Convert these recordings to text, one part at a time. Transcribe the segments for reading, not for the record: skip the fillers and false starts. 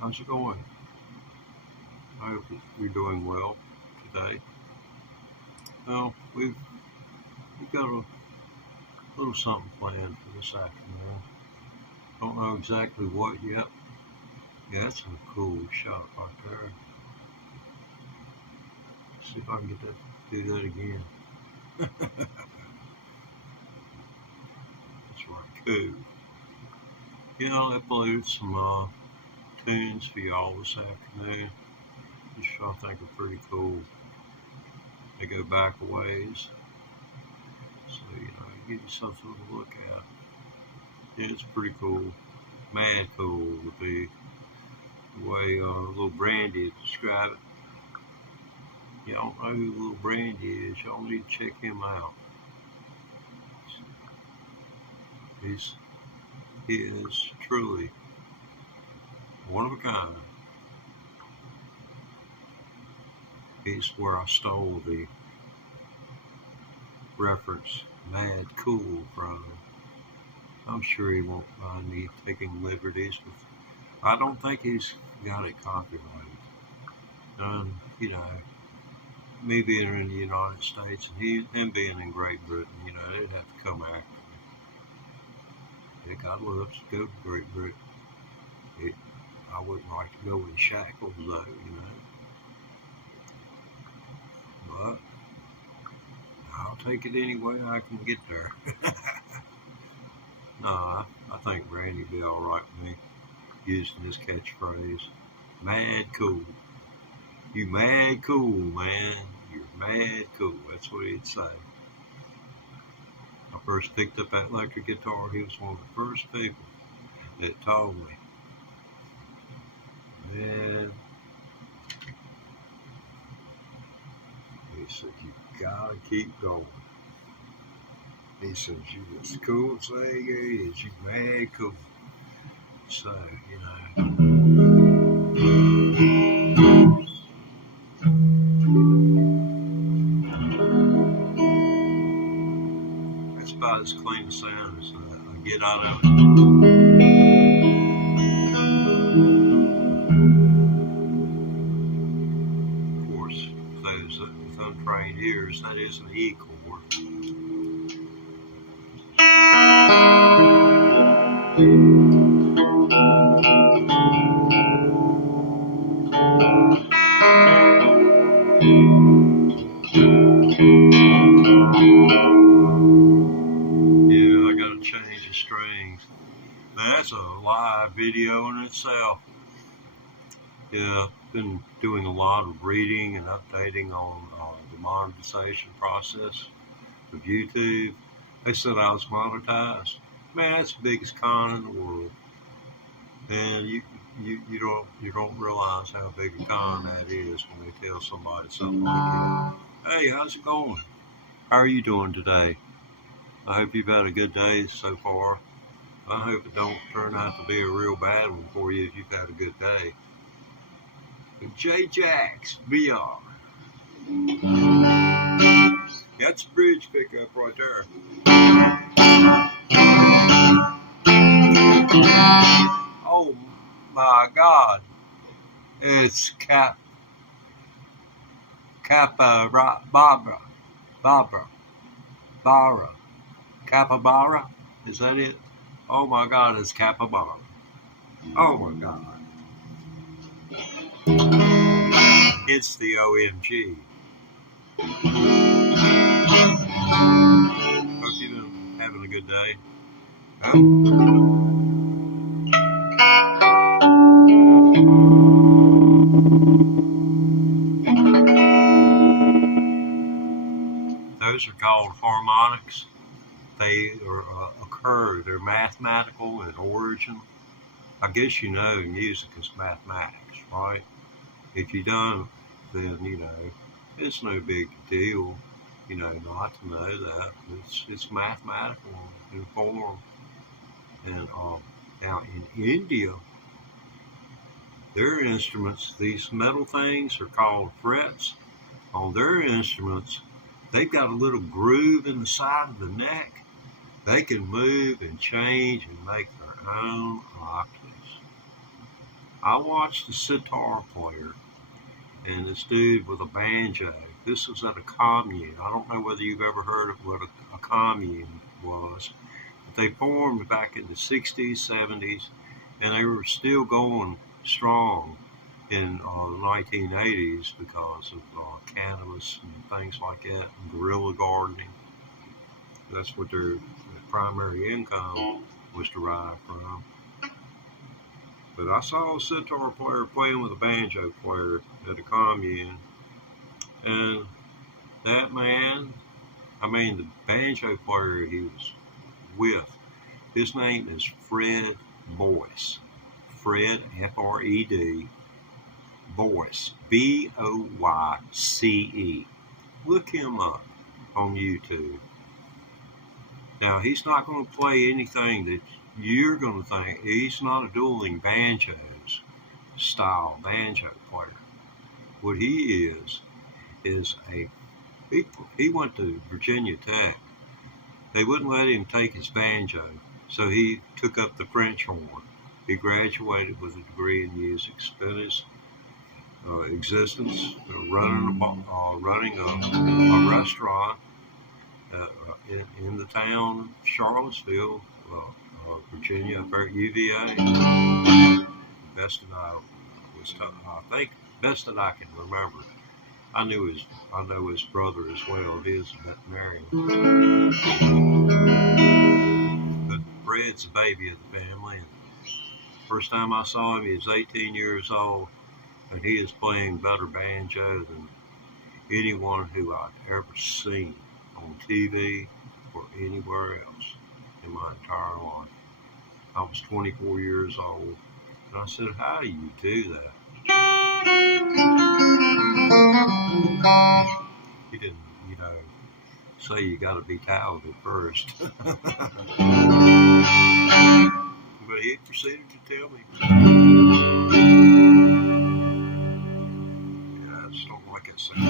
How's it going? I hope you're doing well today. Well, we've got a little something planned for this afternoon. Don't know exactly what yet. Yeah, that's a cool shot right there. See if I can do that again. That's right, cool. Yeah, I'll upload some tunes for y'all this afternoon, which I think are pretty cool. They go back a ways, so give you something to look at. Yeah, it's pretty cool. Mad cool would be the way little Brandy described it. Y'all know who little Brandy is. Y'all need to check him out. He is truly one of a kind. He's where I stole the reference Mad Cool from. I'm sure he won't mind me taking liberties with. I don't think he's got it copyrighted. Me being in the United States and him being in Great Britain, they'd have to come after me. Heck, I'd love to go to Great Britain. I wouldn't like to go in shackles though, But I'll take it any way I can get there. Nah, I think Randy'd be alright with me using this catchphrase. Mad cool. You mad cool, man. You're mad cool. That's what he'd say. I first picked up that electric guitar. He was one of the first people that told me, man, he said, you gotta keep going. He says, you as cool as they is, you mad cool. So, that's about as clean a sound as I get out of it. Of course, those with untrained ears, that is an E chord. Yeah, I gotta change the strings. That's a live video in itself. Yeah, been doing a lot of reading and updating on the monetization process of YouTube. They said I was monetized. Man, that's the biggest con in the world. And you don't realize how big a con that is when they tell somebody something like that. Hey, how's it going? How are you doing today? I hope you've had a good day so far. I hope it don't turn out to be a real bad one for you if you've had a good day. J Jax VR. That's a bridge pickup right there. Oh my God! It's Capybara. Is that it? Oh my God! It's Capybara. Oh my God! It's the OMG. Hope you've been having a good day. Huh? Those are called harmonics. They they're mathematical in origin. I guess music is mathematics, right? If you don't, then it's no big deal, not to know that. It's mathematical in form. And now in India, their instruments, these metal things are called frets. On their instruments, they've got a little groove in the side of the neck. They can move and change and make their own octaves. I watched the sitar player and this dude with a banjo. This was at a commune. I don't know whether you've ever heard of what a commune was. But they formed back in the 60s, 70s, and they were still going strong in the 1980s because of cannabis and things like that, and guerrilla gardening. That's what their primary income was derived from. But I saw a sitar player playing with a banjo player at a commune, and that man, the banjo player he was with, his name is Fred Boyce. Fred, F-R-E-D, Boyce, B-O-Y-C-E. Look him up on YouTube. Now, he's not going to play anything that you're going to think. He's not a dueling banjos style banjo player. What he is he went to Virginia Tech. They wouldn't let him take his banjo, so he took up the French horn. He graduated with a degree in music, spent his existence running a restaurant in the town of Charlottesville, Virginia, up at UVA. Best that I can remember. I know his brother as well. He is a veterinarian. But Fred's the baby of the family. And first time I saw him, he was 18 years old, and he is playing better banjo than anyone who I've ever seen on TV or anywhere else in my entire life. I was 24 years old, and I said, how do you do that? He didn't, say you got to be talented first. But he proceeded to tell me. Yeah, I just don't like that sound.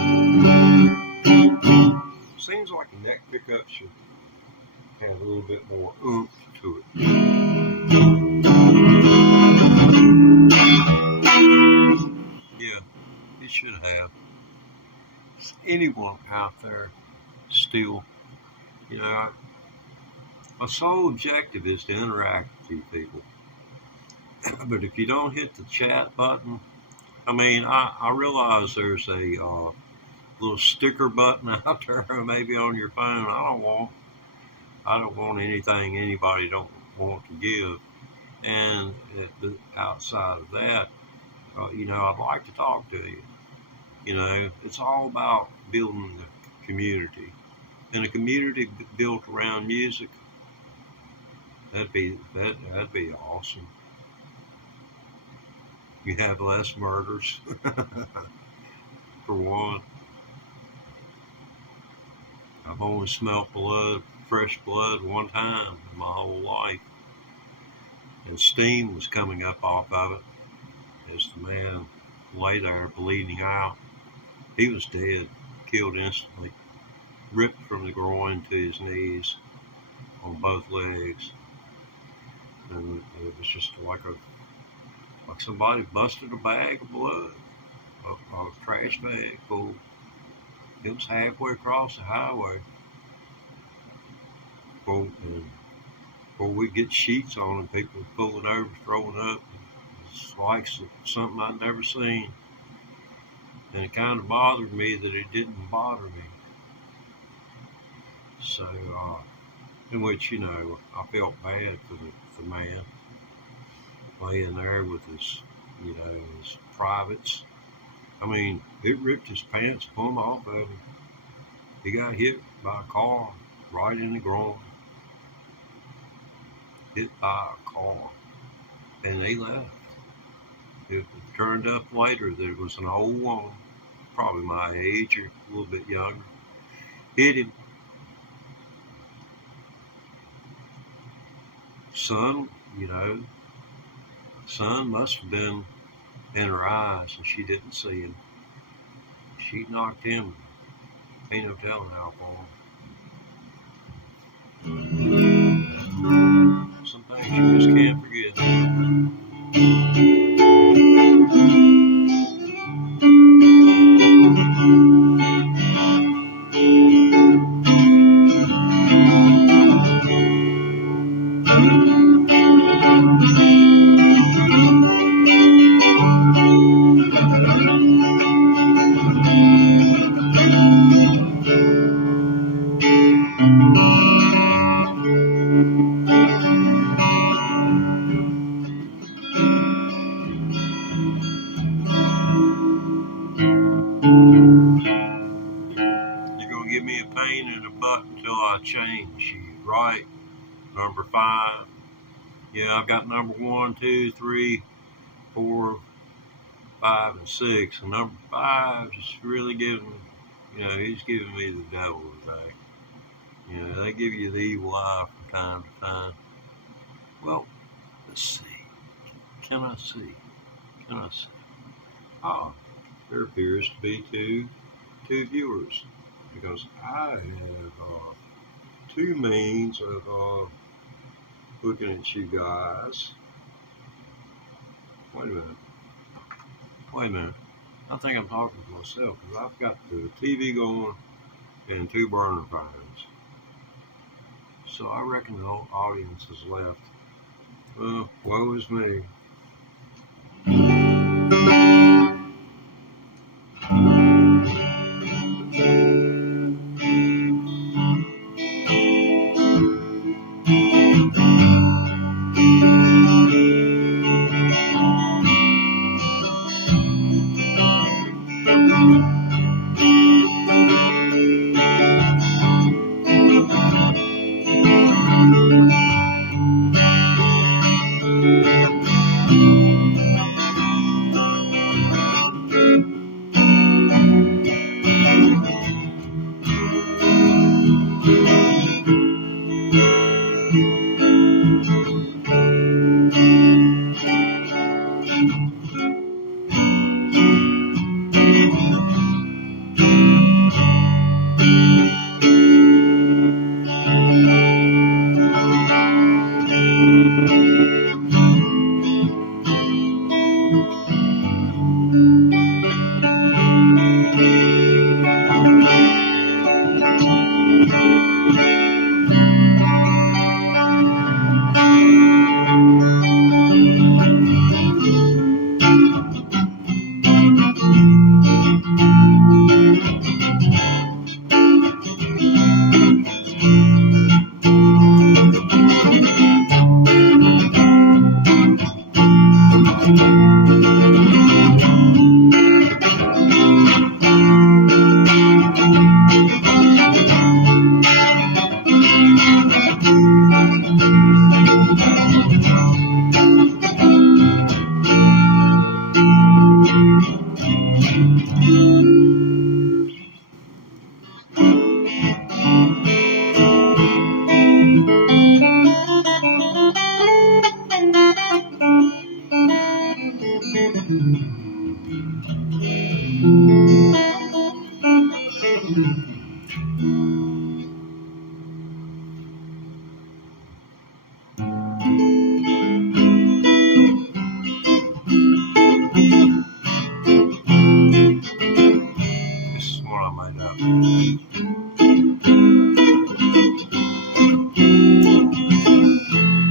Seems like the neck pickup should have a little bit more oomph to it. Yeah, it should have. Is anyone out there still, my sole objective is to interact with you people. But if you don't hit the chat button, I realize there's a little sticker button out there, maybe on your phone. I don't want anything anybody don't want to give. And outside of that, I'd like to talk to you. It's all about building the community, and a community built around music. That'd be awesome. You have less murders, for one. I've only smelt fresh blood one time in my whole life, and steam was coming up off of it as the man lay there bleeding out. He was dead, killed instantly, ripped from the groin to his knees on both legs. And it was just like somebody busted a bag of blood, a trash bag full. It was halfway across the highway. Before we get sheets on them, people pulling over, throwing up. It's like something I'd never seen. And it kind of bothered me that it didn't bother me. So, in which, I felt bad for the man laying there with his privates. It ripped his pants plumb off of him. He got hit by a car right in the groin. Hit by a car. And they left. It turned up later that it was an old woman, probably my age or a little bit younger, hit him. Sun must have been in her eyes, and she didn't see him. She knocked him. Ain't no telling how far. Some things you just can't forget. I changed you, right? Number 5. Yeah, I've got number 1, 2, 3, 4, 5, and 6. And number 5 is really giving, he's giving me the devil today. They give you the evil eye from time to time. Well, let's see. Can I see? Ah, there appears to be two viewers, because I have 2 means of looking at you guys. Wait a minute. I think I'm talking to myself, because I've got the TV going and 2 burner phones. So I reckon the whole audience is left. Woe is me.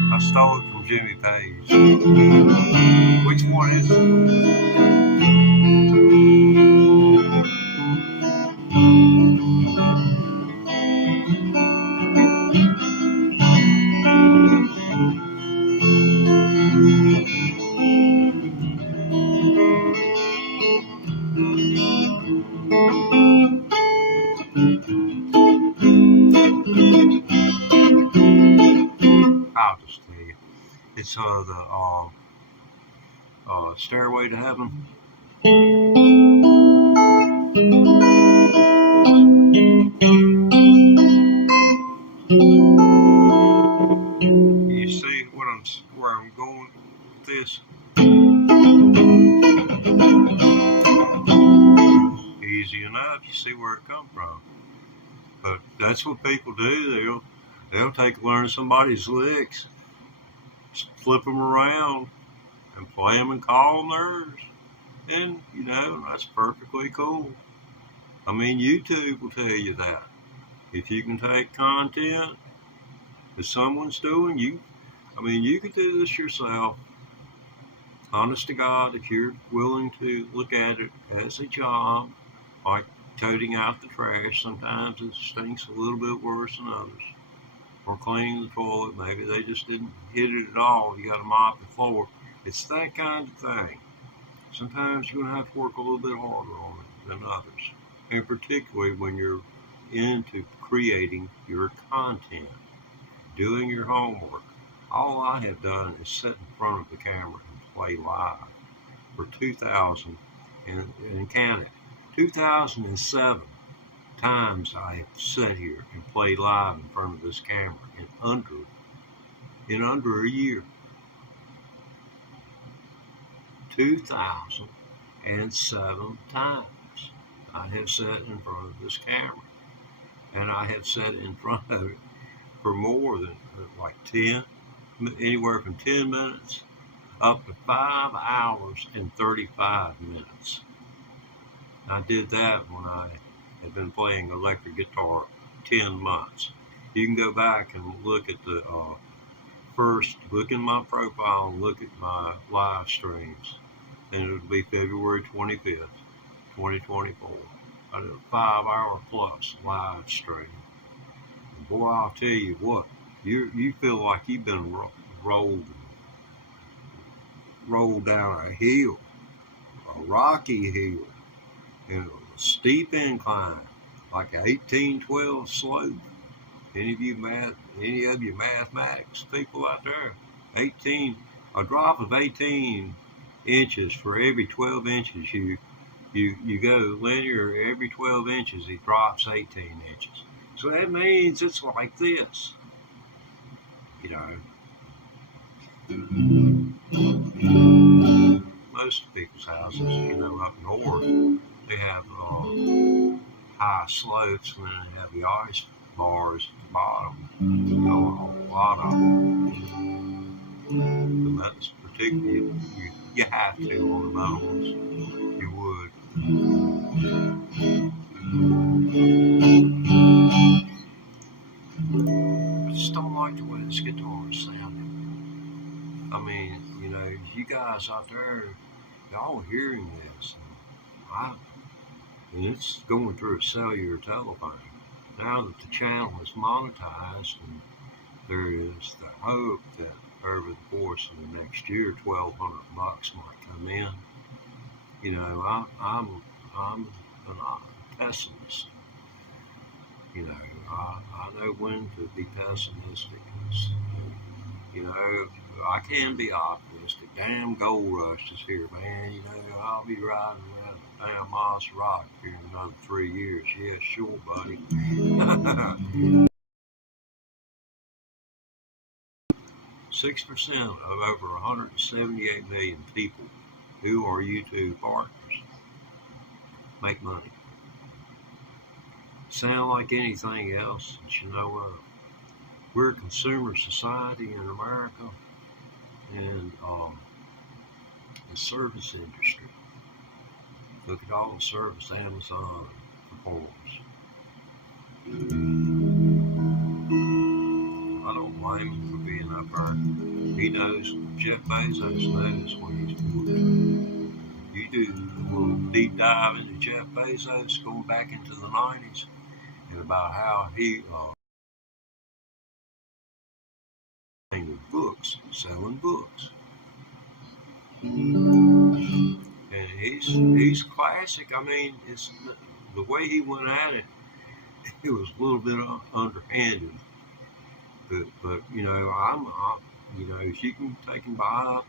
I stole it from Jimmy Page. Which one is it? I'll just tell you. It's the Stairway to Heaven. You see where I'm going with this? Easy enough. You see where it come from. But that's what people do. They'll learn somebody's licks, flip them around, and play them and call them theirs. And, that's perfectly cool. I mean, YouTube will tell you that. If you can take content that someone's doing, you can do this yourself. Honest to God, if you're willing to look at it as a job, like toting out the trash, sometimes it stinks a little bit worse than others. Or cleaning the toilet, maybe they just didn't hit it at all. You got to mop the floor. It's that kind of thing. Sometimes you're going to have to work a little bit harder on it than others. And particularly when you're into creating your content, doing your homework. All I have done is sit in front of the camera and play live for 2000 and count it, 2007 times I have sat here and played live in front of this camera in under a year. 2007 times I have sat in front of this camera, and I have sat in front of it for more than like 10, anywhere from 10 minutes up to 5 hours and 35 minutes. I did that when I had been playing electric guitar 10 months. You can go back and look at the look in my profile and look at my live streams, and it would be February 25th, 2024. I did a 5-hour plus live stream. And boy, I'll tell you what, you feel like you've been rolled down a hill, a rocky hill, and a steep incline, like an 1812 slope. Any of you mathematics people out there, a drop of 18 inches for every 12 inches you go linear. Every 12 inches it drops 18 inches. So that means it's like this, you know. Most people's houses, you know, up north, they have high slopes, and then they have the ice bars at the bottom. A lot of them. And that's particularly, you have to on the metal ones. You would. I just don't like the way this guitar is sounding. I mean, you know, you guys out there, y'all hearing this, and it's going through a cellular telephone. Now that the channel is monetized, and there is the hope that over the course of the next year, $1,200 might come in. You know, I'm a pessimist. You know, I know when to be pessimistic. You know, I can be optimistic. Damn gold rush is here, man. You know, I'll be riding around the damn Maserati here in another 3 years. Yeah, sure, buddy. 6% of over 178 million people who are YouTube partners make money. Sound like anything else, but you know what? We're a consumer society in America, and the service industry. Look at all the service Amazon performs. I don't blame him for being up there. He knows, Jeff Bezos knows what he's doing. You do a little deep dive into Jeff Bezos going back into the 90s, and about how he selling books. And he's classic. I mean, it's the way he went at it. It was a little bit underhanded, but you know, you know, if you can take and buy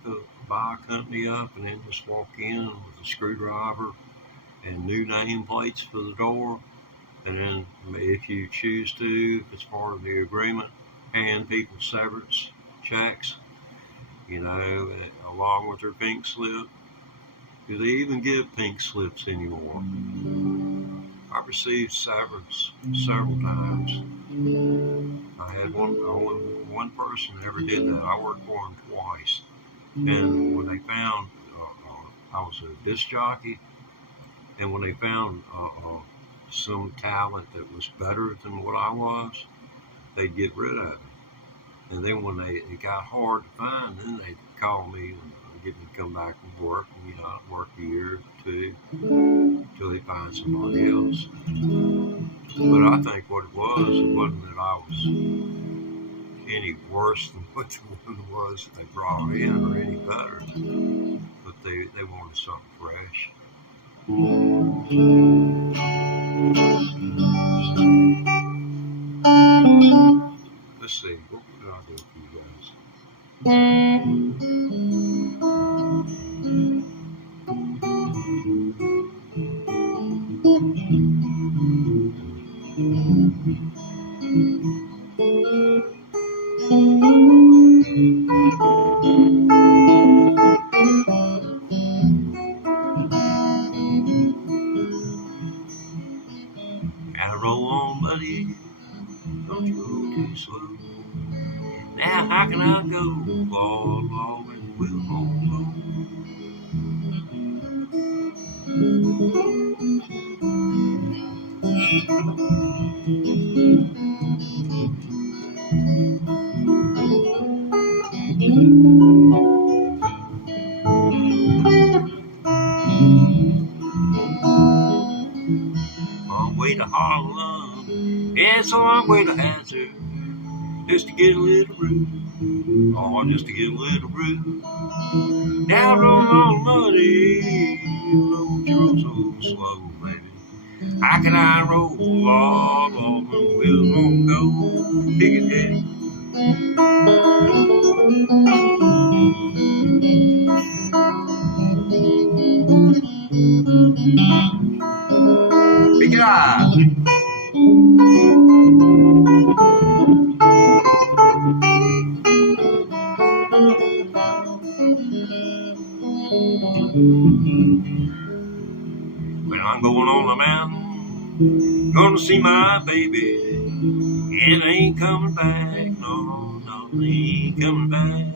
a company up, and then just walk in with a screwdriver and new nameplates for the door, and then if you choose to, if it's part of the agreement, hand people severance checks, you know, along with their pink slip. Do they even give pink slips anymore? I've received severance several times. I had only one person ever did that. I worked for him twice. And when they found, I was a disc jockey, and when they found some talent that was better than what I was, they'd get rid of it. And then when it got hard to find, then they'd call me and get me to come back and work. And, you know, I'd work a year or two until they find somebody else. But I think what it wasn't that I was any worse than what the one was that they brought in, or any better. But they wanted something fresh. Gotta roll on, buddy. Don't you go too slow. Now how can I go all along and we'll all go? Long way to Harlem, yeah, it's a long way to Hazard, just to get a little room, oh, just to get a little room. Now roll on, buddy, don't you roll so slow, baby. How can I roll all along when the wheels won't go? Pick it, Daddy. Pick it up. When I'm going on the mountain, gonna see my baby, and I ain't coming back, no, no, I ain't coming back.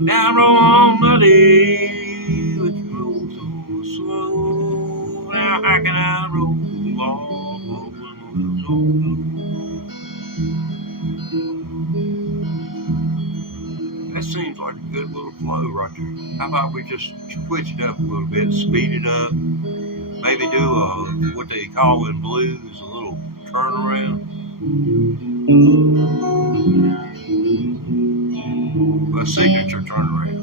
Now roll on, buddy, but you roll so slow. Now how can I roll all when the wheels don't go? That seems like a good little flow right there. How about we just switch it up a little bit, speed it up, maybe do what they call in blues, a little turnaround. A signature turnaround.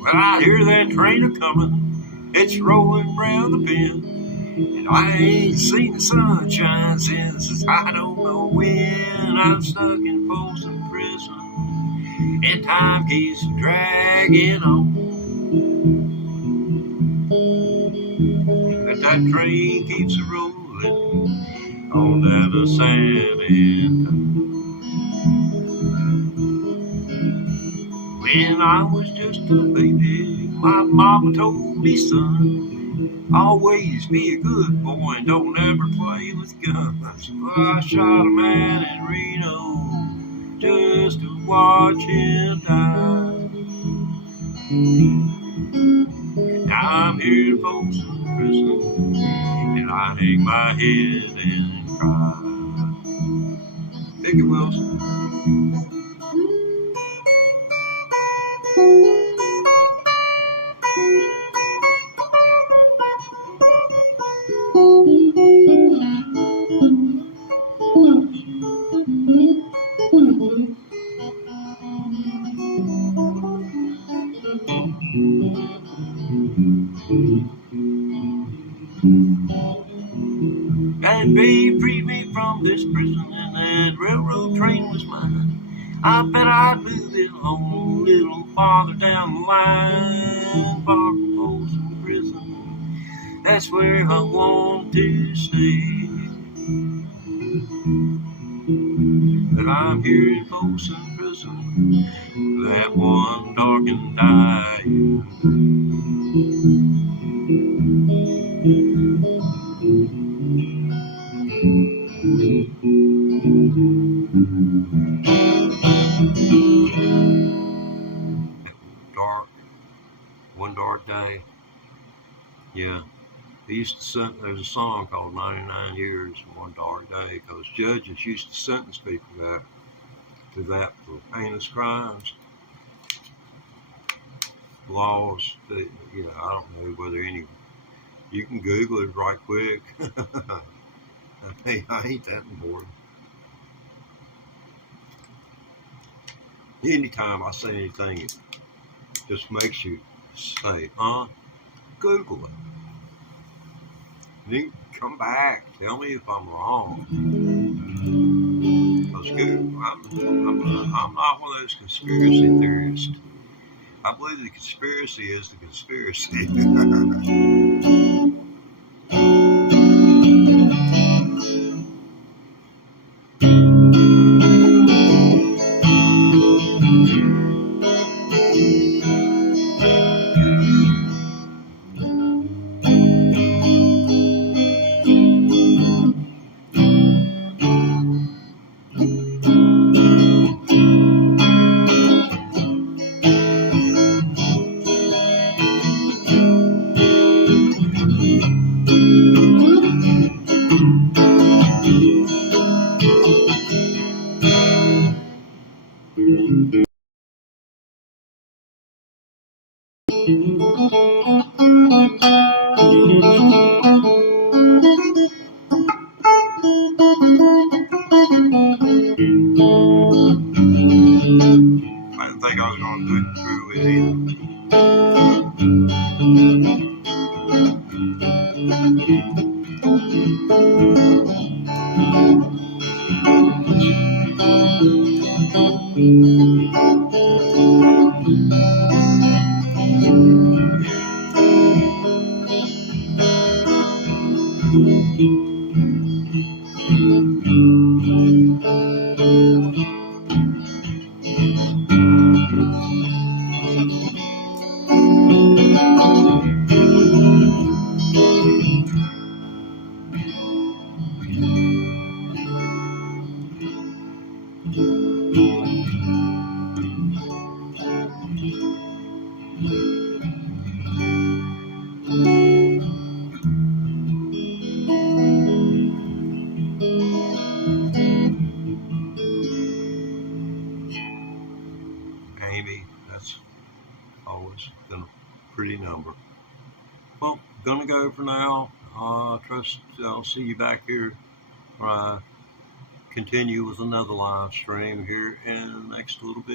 Well, I hear that train a-comin', it's rolling round the bend, and I ain't seen the sunshine since I don't know when. I'm stuck in Folsom Prison, and time keeps dragging on. But that train keeps a-rolling on down to San Antonio. When I was just a baby, my mama told me, son, always be a good boy and don't ever play with guns. Well, I shot a man in Reno just to watch him die. Now I'm here in Folsom Prison, and I hang my head and cry. Thank you, Wilson. And babe freed me from this prison, and that railroad train was mine. I bet I'd move it home a little farther down the line, far from Folsom Prison. That's where I want to stay. But I'm here in Folsom Prison, that one dark and dying dark, one dark day. Yeah, they used to there's a song called 99 Years and One Dark Day, because judges used to sentence people to that for heinous crimes. Laws that, I don't know whether you can Google it right quick. Hey, I ain't that important. Anytime I say anything, it just makes you say, Google it. And then come back, tell me if I'm wrong. Because I'm not one of those conspiracy theorists. I believe the conspiracy is the conspiracy. I didn't think I was going to do through it either. Amy, that's always been a pretty number. Well, gonna go for now. Trust I'll see you back here when I continue with another live stream here in the next little bit.